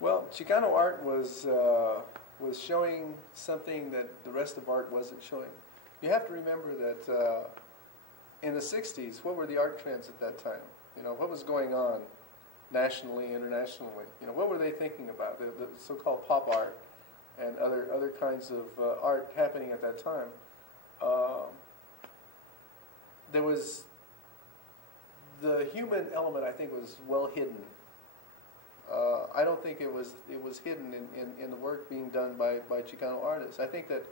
Well, Chicano art was showing something that the rest of art wasn't showing. You have to remember that in the 60s, what were the art trends at that time? You know, what was going on nationally, internationally? You know, what were they thinking about? The so-called pop art and other kinds of art happening at that time. There was the human element, I think, was well hidden. I don't think it was hidden in the work being done by Chicano artists. I think that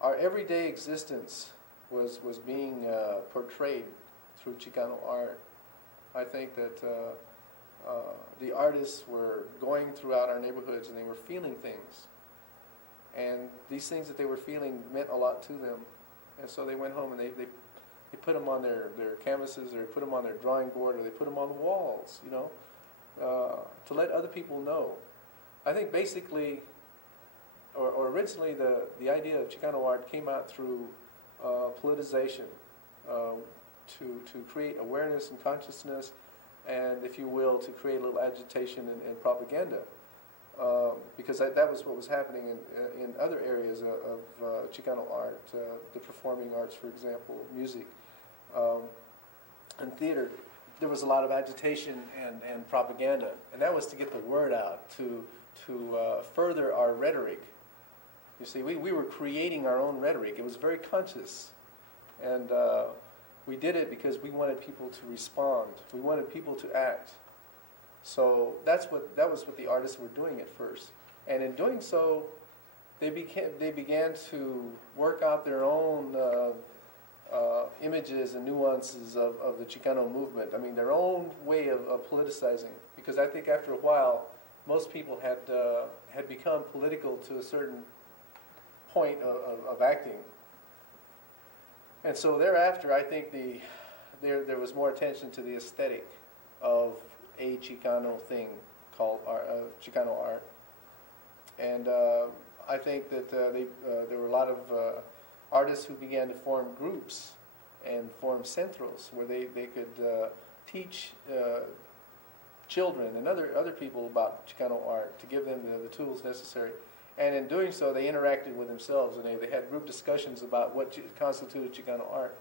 our everyday existence was being portrayed through Chicano art. I think that the artists were going throughout our neighborhoods and they were feeling things. And these things that they were feeling meant a lot to them. And so they went home and they put them on their canvases, or they put them on their drawing board, or they put them on the walls, you know, to let other people know. I think basically, or originally, the idea of Chicano art came out through politicization, to create awareness and consciousness, and, if you will, to create a little agitation and propaganda. Because that was what was happening in other areas of Chicano art, the performing arts, for example, music, and theater. There was a lot of agitation and propaganda, and that was to get the word out, to further our rhetoric. You see, we were creating our own rhetoric. It was very conscious, and we did it because we wanted people to respond. We wanted people to act. So that was what the artists were doing at first, and in doing so, they began to work out their own images and nuances of the Chicano movement. I mean, their own way of politicizing. Because I think after a while, most people had become political to a certain point of acting, and so thereafter, I think there was more attention to the aesthetic of a Chicano thing called Chicano art. And I think that there were a lot of artists who began to form groups and form centros where they could teach children and other people about Chicano art, to give them the tools necessary. And in doing so, they interacted with themselves, and they had group discussions about what constituted Chicano art.